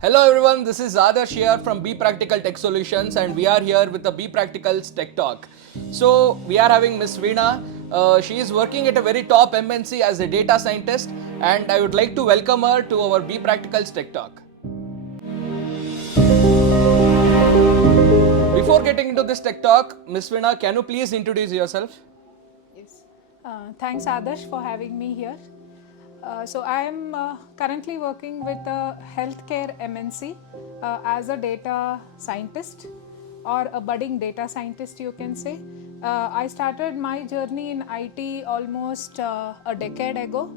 Hello everyone, this is Adarsh here from Be Practical Tech Solutions and we are here with the Be Practical's Tech Talk. So we are having Miss Veena. She is working at a very top MNC as a data scientist and I would like to welcome her to our Be Practical's Tech Talk. Before getting into this Tech Talk, Miss Veena, can you please introduce yourself? Yes. Thanks, Adarsh, for having me here. So I am currently working with a healthcare MNC as a data scientist or a budding data scientist, you can say. I started my journey in IT almost a decade ago.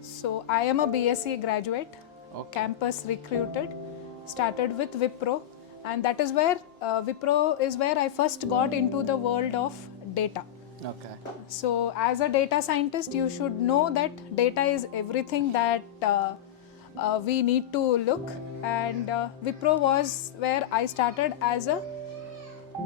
So I am a BSC graduate, campus recruited, started with Wipro, and that is where Wipro is where I first got into the world of data. Okay. So, as a data scientist, you should know that data is everything that we need to look. And Wipro was where I started as a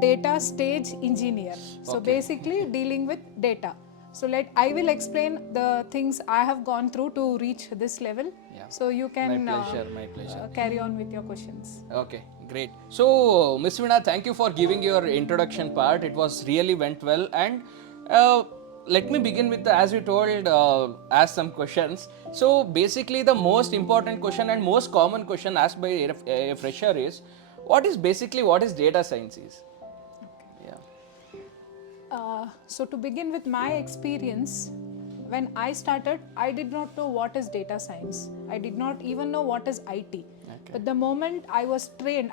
data stage engineer. So, Okay. basically, dealing with data. So, I will explain the things I have gone through to reach this level. Yeah. So, you can My pleasure. carry on with your questions. Okay, great. So, Miss Veena, thank you for giving your introduction part. It was really went well. And let me begin with, as you told, ask some questions. So, basically, the most important question and most common question asked by a fresher is, what is data science is? Yeah. So, to begin with my experience, when I started, I did not know what is data science. I did not even know what is IT. Okay. But the moment I was trained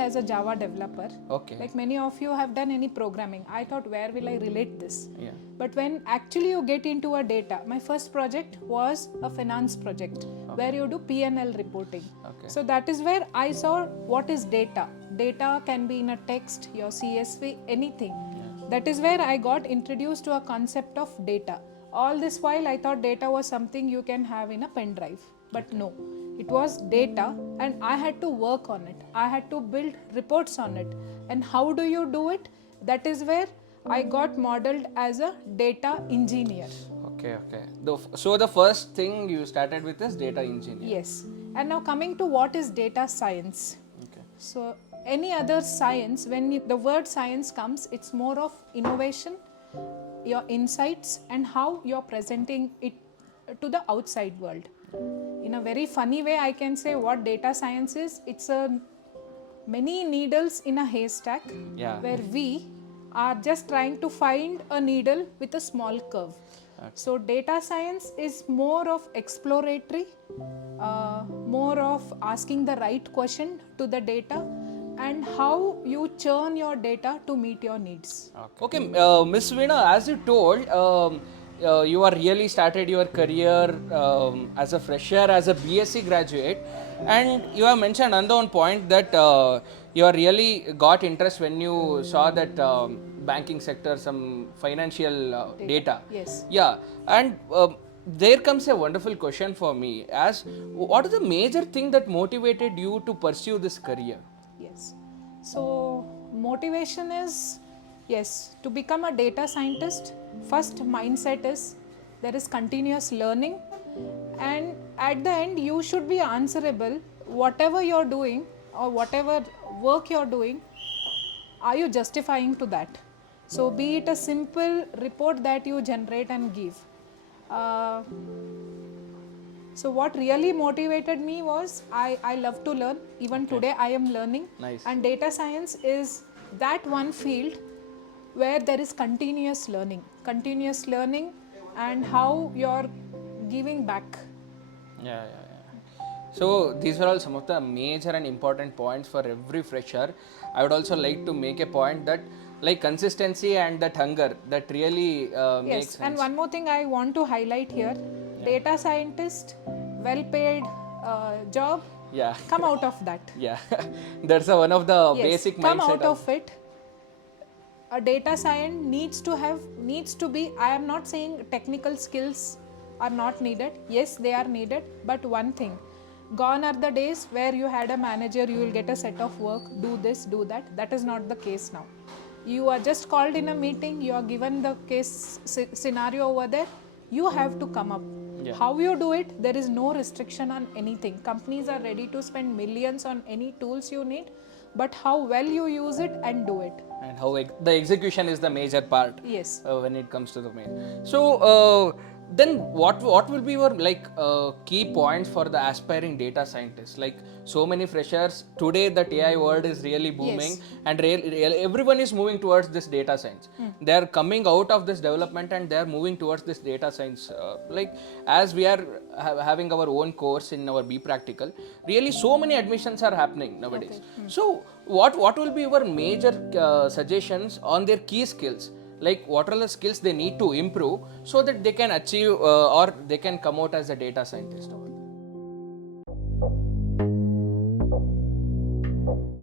as a Java developer. Okay. Like many of you have done any programming. I thought, where will I relate this? Yeah. But when actually you get into a data, my first project was a finance project where you do P&L reporting. Okay. So that is where I saw what is data. Data can be in a text, your CSV, anything. That is where I got introduced to a concept of data. All this while I thought data was something you can have in a pen drive. But no, it was data and I had to work on it. I had to build reports on it. And how do you do it? That is where I got modeled as a data engineer. Okay, okay. So, the first thing you started with is data engineer. Yes. And now coming to what is data science. Okay. So, any other science, when the word science comes, it's more of innovation, your insights, and how you're presenting it to the outside world. In a very funny way, I can say what data science is. It's a many needles in a haystack, Yeah. where we are just trying to find a needle with a small curve. Okay. So, data science is more of exploratory, more of asking the right question to the data and how you churn your data to meet your needs. Okay, Miss Veena, as you told, you are really started your career as a fresher, as a BSc graduate, and you have mentioned another one point that you are really got interest when you saw that banking sector, some financial data. Yes. Yeah, and there comes a wonderful question for me: as what is the major thing that motivated you to pursue this career? Yes. So, motivation is, yes, to become a data scientist, first mindset is there is continuous learning, and at the end, you should be answerable. Whatever you're doing or whatever work you're doing, are you justifying to that? So, be it a simple report that you generate and give. Uh, so what really motivated me was I love to learn. Even today I am learning. Nice. And data science is that one field where there is continuous learning. Continuous learning and how you're giving back. Yeah, yeah, yeah. So these are all some of the major and important points for every fresher. I would also like to make a point that like consistency and that hunger that really makes Yes, and sense. one more thing I want to highlight here, data scientist, well paid job, Yeah, come out of that. yeah. That's one of the Yes, basic come mindset out of. of it. A data science needs to be, I am not saying technical skills are not needed. Yes, they are needed. But one thing, gone are the days where you had a manager, you will get a set of work, do this, do that. That is not the case now. You are just called in a meeting, you are given the case scenario over there, you have to come up. Yeah. How you do it, there is no restriction on anything. Companies are ready to spend millions on any tools you need, but how well you use it and do it. And how the execution is the major part. Yes. When it comes to the main. So then what will be your key points for the aspiring data scientists? Like, so many freshers today, that AI world is really booming. Yes. And everyone is moving towards this data science. They are coming out of this development and they are moving towards this data science. Like, as we are having our own course in our B practical, really so many admissions are happening nowadays. So what will be your major suggestions on their key skills? Like, what are the skills they need to improve so that they can achieve or they can come out as a data scientist?